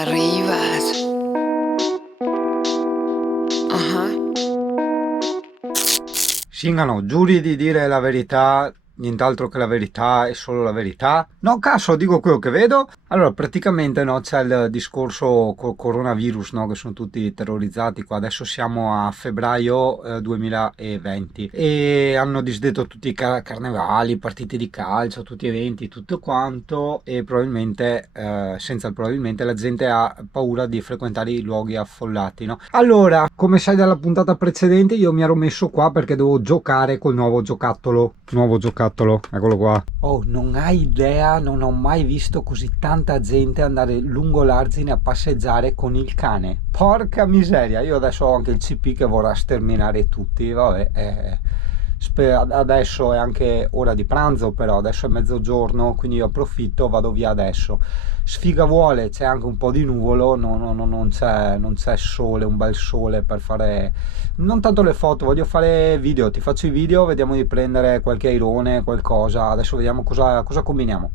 arrivas. Singano, giuri di dire la verità, nient'altro che la verità e solo la verità? No, cazzo, dico quello che vedo. Allora, praticamente no, c'è il discorso col coronavirus, no, che sono tutti terrorizzati qua. Adesso siamo a febbraio 2020 e hanno disdetto tutti i carnevali, partite di calcio, tutti eventi, tutto quanto e probabilmente, senza il probabilmente, la gente ha paura di frequentare i luoghi affollati, no? Allora, come sai dalla puntata precedente, io mi ero messo qua perché devo giocare col nuovo giocattolo. Nuovo giocattolo, eccolo qua. Oh, non hai idea, non ho mai visto così tanta gente andare lungo l'argine a passeggiare con il cane. Porca miseria, io adesso ho anche il CP che vorrà sterminare tutti, vabbè. Adesso è anche ora di pranzo, però adesso è mezzogiorno, quindi io approfitto, vado via adesso. Sfiga vuole, c'è anche un po' di nuvolo, non c'è sole, un bel sole per fare non tanto le foto, voglio fare video, ti faccio i video, vediamo di prendere qualche airone, qualcosa, adesso vediamo cosa combiniamo.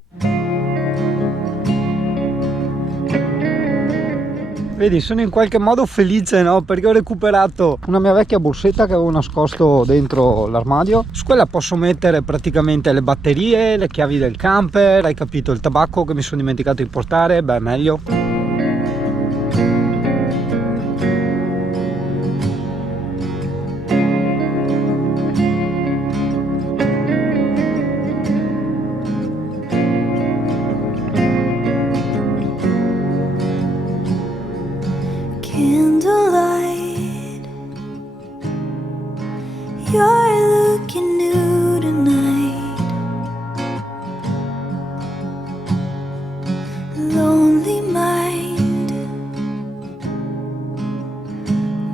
Vedi, sono in qualche modo felice, no? Perché ho recuperato una mia vecchia borsetta che avevo nascosto dentro l'armadio. Su quella posso mettere praticamente le batterie, le chiavi del camper, hai capito, il tabacco che mi sono dimenticato di portare, beh, meglio. Candlelight, you're looking new tonight. Lonely mind,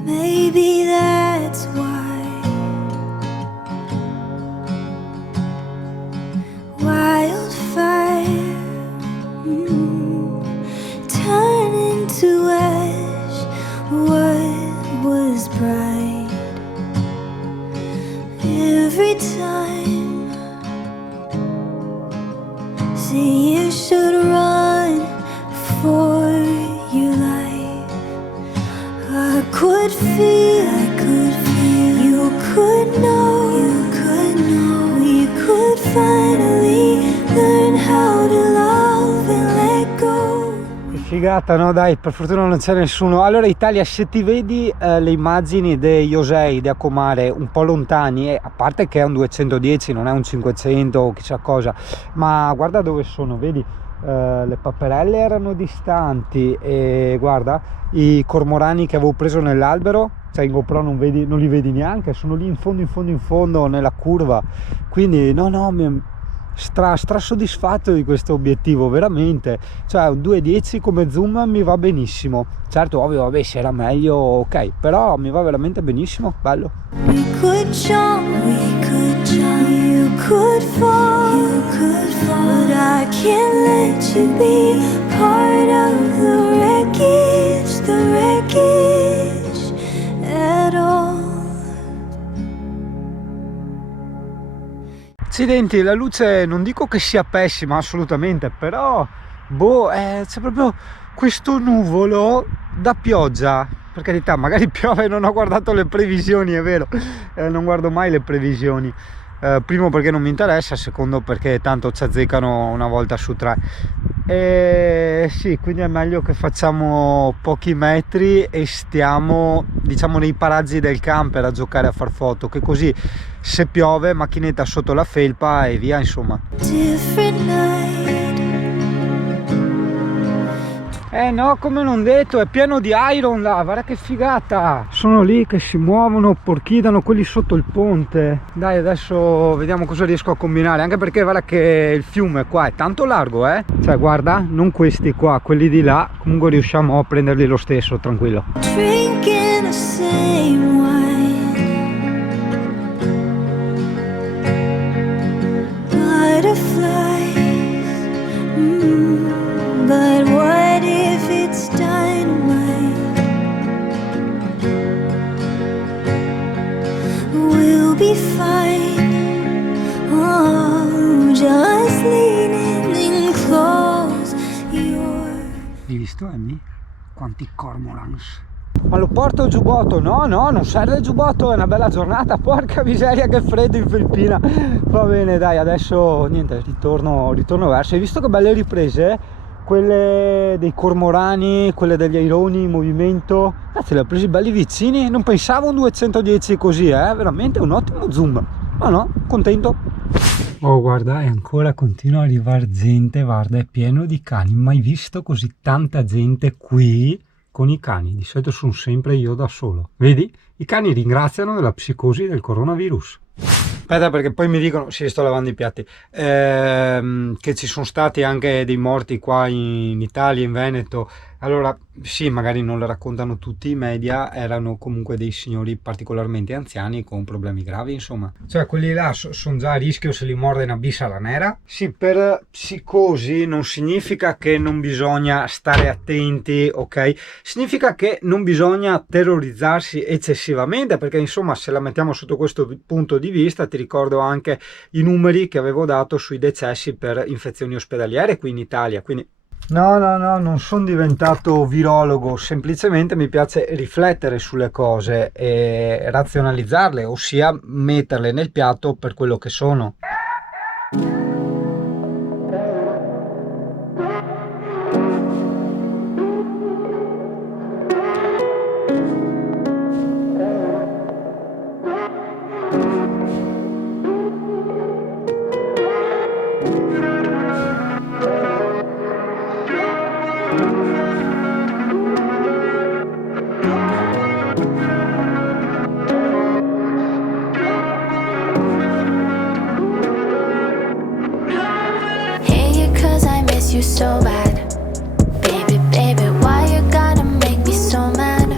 maybe that's why. Wildfire, turn into ash. What was bright every time? See, you should run for your life. I could feel, you could know, we could finally learn how to love and let go. Figata, no? Dai, per fortuna non c'è nessuno. Allora Italia, se ti vedi le immagini degli Osei, di Accomare un po' lontani, a parte che è un 210, non è un 500 o chissà cosa, ma guarda dove sono, vedi? Le papperelle erano distanti e guarda i cormorani che avevo preso nell'albero, cioè in GoPro non li vedi neanche, sono lì in fondo nella curva, quindi no, stra soddisfatto di questo obiettivo, veramente, cioè un 2.10 come zoom mi va benissimo. Certo, ovvio, vabbè, se era meglio ok, però mi va veramente benissimo, bello. We could jump, you could fall, but I can't let you be part of the wreckage at all. Accidenti, la luce non dico che sia pessima assolutamente, però c'è proprio questo nuvolo da pioggia. Per carità, magari piove, non ho guardato le previsioni, è vero, non guardo mai le previsioni, primo perché non mi interessa, secondo perché tanto ci azzeccano una volta su tre. Sì, quindi è meglio che facciamo pochi metri e stiamo, diciamo, nei paraggi del camper a giocare, a far foto, che così se piove macchinetta sotto la felpa e via, insomma. No, come non detto, è pieno di iron là, guarda che figata! Sono lì che si muovono, porchidano quelli sotto il ponte. Dai, adesso vediamo cosa riesco a combinare, anche perché guarda che il fiume qua è tanto largo, cioè guarda, non questi qua, quelli di là, comunque riusciamo a prenderli lo stesso, tranquillo. Drinking the same wine, butterflies, but what if it's dynamite? We'll be fine, oh, just leaning in close. Hai visto, Amy? quanti cormorants. Ma lo porto il giubbotto? No, non serve il giubbotto, è una bella giornata, porca miseria che freddo in Filippina. Va bene, dai, adesso niente, ritorno verso. Hai visto che belle riprese? Quelle dei cormorani, quelle degli aironi in movimento. Cazzo, le ho presi belli vicini, non pensavo un 210 così, veramente un ottimo zoom. Ma no, contento. Oh, guarda, e ancora continua a arrivare gente, guarda, è pieno di cani, mai visto così tanta gente qui con i cani, di solito sono sempre io da solo. Vedi? I cani ringraziano della psicosi del coronavirus. Aspetta, perché poi mi dicono, sì, sto lavando i piatti, che ci sono stati anche dei morti qua in Italia, in Veneto. Allora, sì, magari non le raccontano tutti i media, erano comunque dei signori particolarmente anziani con problemi gravi, insomma. Cioè, quelli là sono già a rischio se li morde una bissara nera. Sì, per psicosi non significa che non bisogna stare attenti, ok? Significa che non bisogna terrorizzarsi eccessivamente, perché insomma, se la mettiamo sotto questo punto di vista, ti ricordo anche i numeri che avevo dato sui decessi per infezioni ospedaliere qui in Italia, quindi no, non sono diventato virologo, semplicemente mi piace riflettere sulle cose e razionalizzarle, ossia metterle nel piatto per quello che sono. You so bad, baby, why you gotta make me so mad?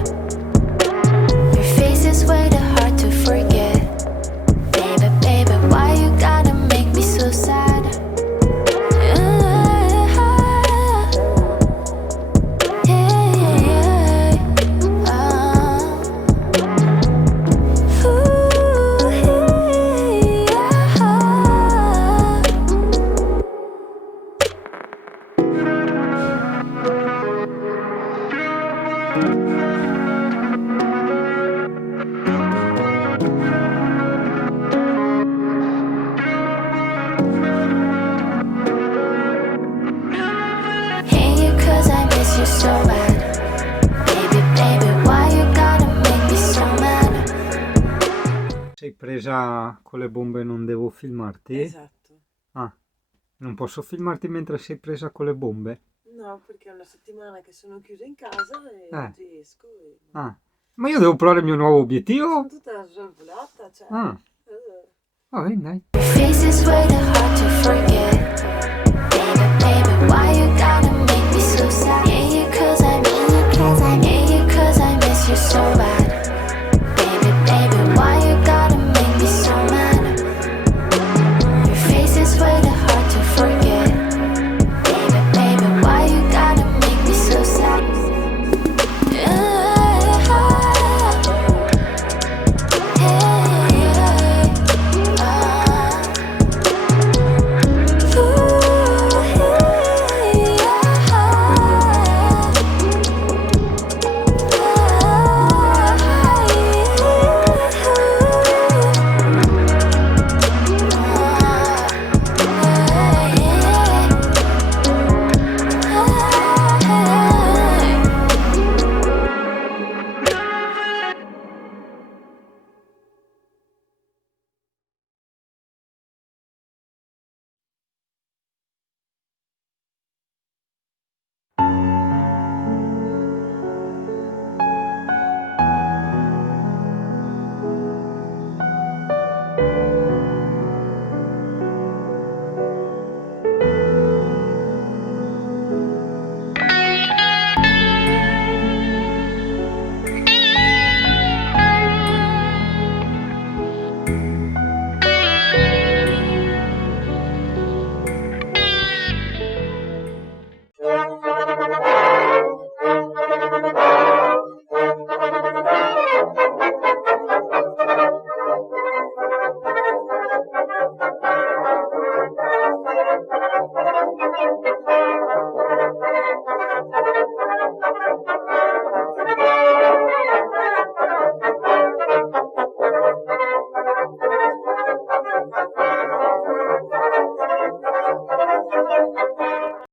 Your face is way too hard to forget, baby, why you gotta make me so sad? You so bad, baby, why you gotta make me so mad? Sei presa con le bombe, non devo filmarti? Esatto. Ah, non posso filmarti mentre sei presa con le bombe? No, perché è una settimana che sono chiusa in casa e oggi esco e... Ah, ma io devo provare il mio nuovo obiettivo? Sono tutta sorvolata, cioè... Ah, va bene, dai. Your face is way too